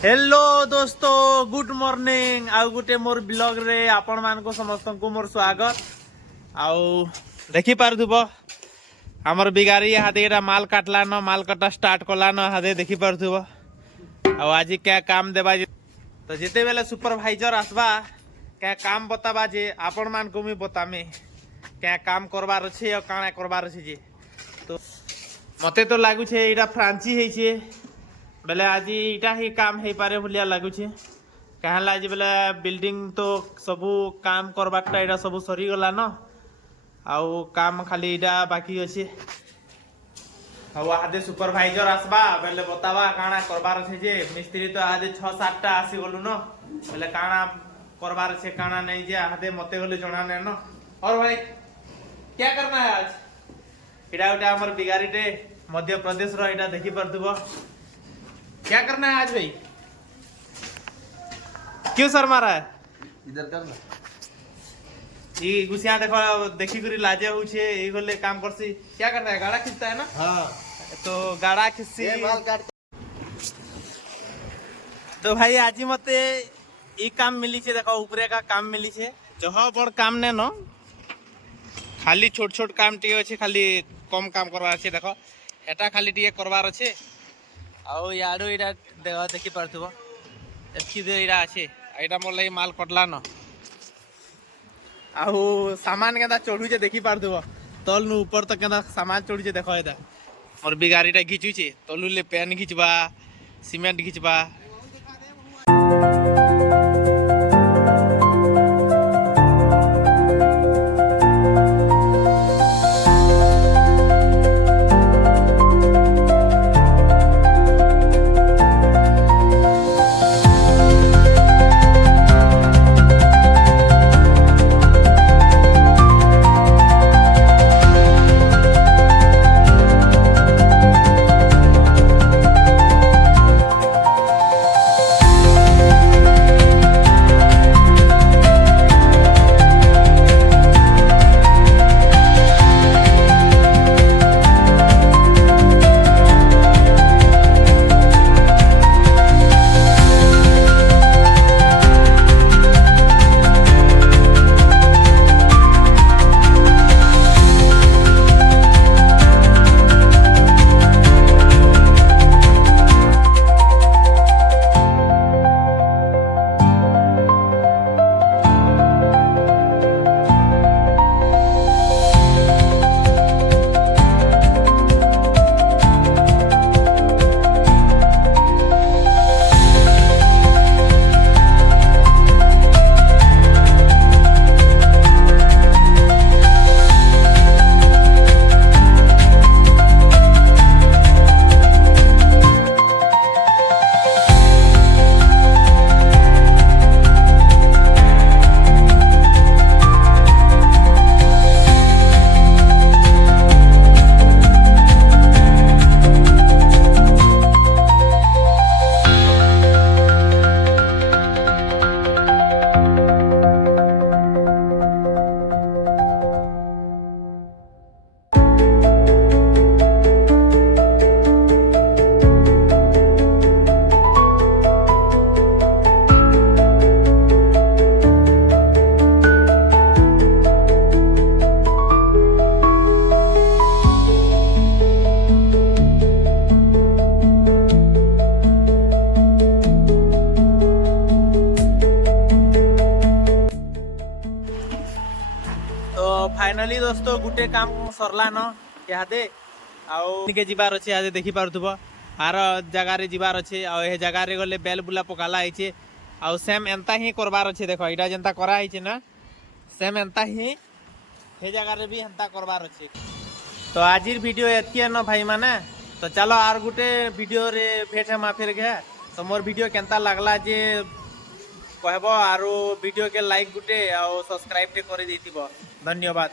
Hello दोस्तों good morning आउ गुटे मोर blog रे आपण मान को समस्त को मोर स्वागत आउ देखि पारथुब हमर बिगारी हादे एटा माल काटला न माल कटा स्टार्ट कला न हादे देखि पारथुब आउ आज क्या काम देबा तो जेते बेले सुपरवाइजर आसबा क्या काम बताबा जे आपण मान को मी बतामे क्या काम करबार अछि और काना करबार अछि जे तो मते तो लागु छे एटा फ्रांची हे छे बेले आज इटा ही काम हो पारे भलिया लगुचे कहला आज बेले बिल्डिंग तो सबू काम करबाटा इटा सबू सरी गला न आउ काम खाली इटा बाकी अच्छे आउ आदे सुपरवाइजर आसबा बेले बतावा काना करबार छे जे मिस्त्री तो आदे 6-7 टा आसी गलु न बेले काना करबार छे काना नहीं जे आदे मते गले जणा ने न। और भाई क्या करना है आज इटा उटा हमर बिगारीटे मध्य प्रदेश रो इटा देखि परथुबो क्या करना है आज भाई क्यों सर मारा है इधर करना ये गुसिया देखो देखी करी लाजे होछे ए गले काम करसी क्या करना है गाड़ा खींचता है ना हाँ तो गाड़ा खींचसी ये माल काट तो भाई आज मते ई काम मिली छे देखो ऊपरे का काम मिली छे जह बड़ काम ने न खाली छोट छोट काम टी अछि खाली कम काम करवार छे देखो एटा खाली टी करवार छे आउ याडो इरा देखि पारथुबो एतकी दे इरा আছে एटा मोर लागि माल कटला न आउ सामान केदा चढ़ू जे देखि पारथुबो तल नु ऊपर तक केदा सामान चढ़ू जे देखो एदा मोर बिगारीटा घिचू छे तलु ले पेन घिचबा सीमेंट घिचबा फाइनली दोस्तों गुटे काम सरला न इहादे आउ के जिबार अछि आज देखि पारथुबो आर जगह रे जिबार अछि आ ए जगह रे गले बेल बुला पकाला आइछे आउ सेम एंता ही करबार अछि देखो इडा जेंता करा आइछे ना सेम एंता ही हे जगह रे भी एंता करबार अछि। तो आजिर वीडियो एतिए न भाई माने तो चलो आर गुटे वीडियो रे भेट हम फिर गे तो मोर वीडियो केंता लागला जे कहबो आरो वीडियो के लाइक गुटे आ सब्सक्राइब टे करि देतिबो धन्यवाद।